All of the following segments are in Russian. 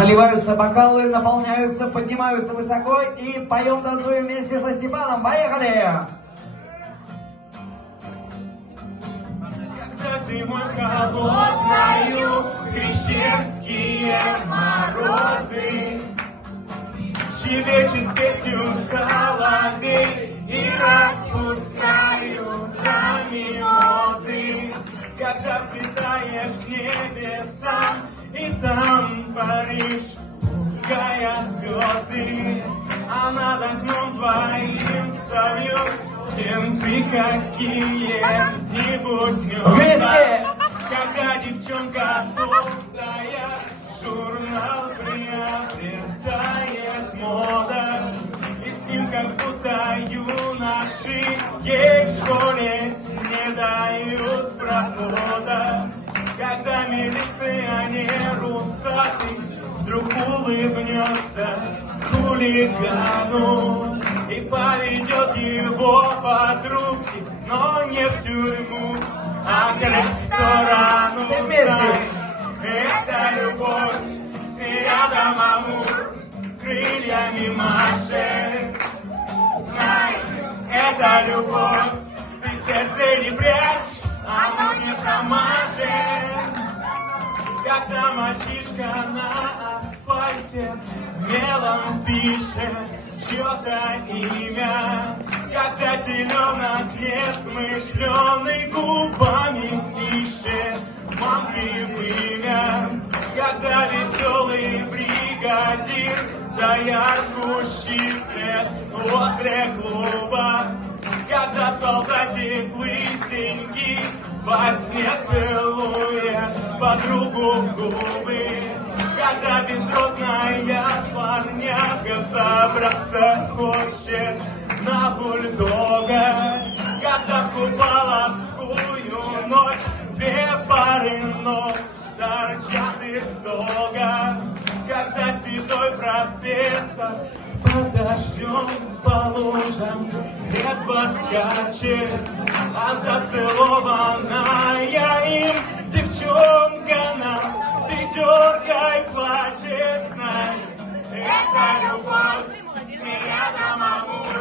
Наливаются бокалы, наполняются, поднимаются высоко и поем, танцуем вместе со Степаном. Поехали! Когда зимой холодною крещенские морозы, щебечет песню соловей и распускаются мимозы. Когда взлетаешь к небесам, и там паришь, пугая звезды, а над окном твоим совьет птенцы какие-нибудь гнезда. Когда девчонка толстая журнал приобретает мода, и с ним как будто юноши ей в школе не дают прохода. Когда милиционер усатый вдруг улыбнется хулигану и поведет его под руки, но не в тюрьму, а к ресторану. Это любовь, снарядом амур, крыльями машет. Знай, это любовь, ты сердце не прячь, оно не промажет. Когда мальчишка на асфальте мелом пишет чье-то имя, когда теленок несмышленый губами ищет мамки вымя, когда веселый бригадир доярку щиплет возле клуба, когда солдатик лысенький во сне целует подругу в губы, когда безродная парняга забраться хочет на бульдога, когда в купаловскую ночь две пары ног торчат из стога, когда седой профессор под дождем по лужам резво скачет, а зацелованная им девчонка нам ты дергай, плачет, знай, это любовь, снарядом амур,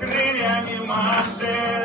крыльями машет.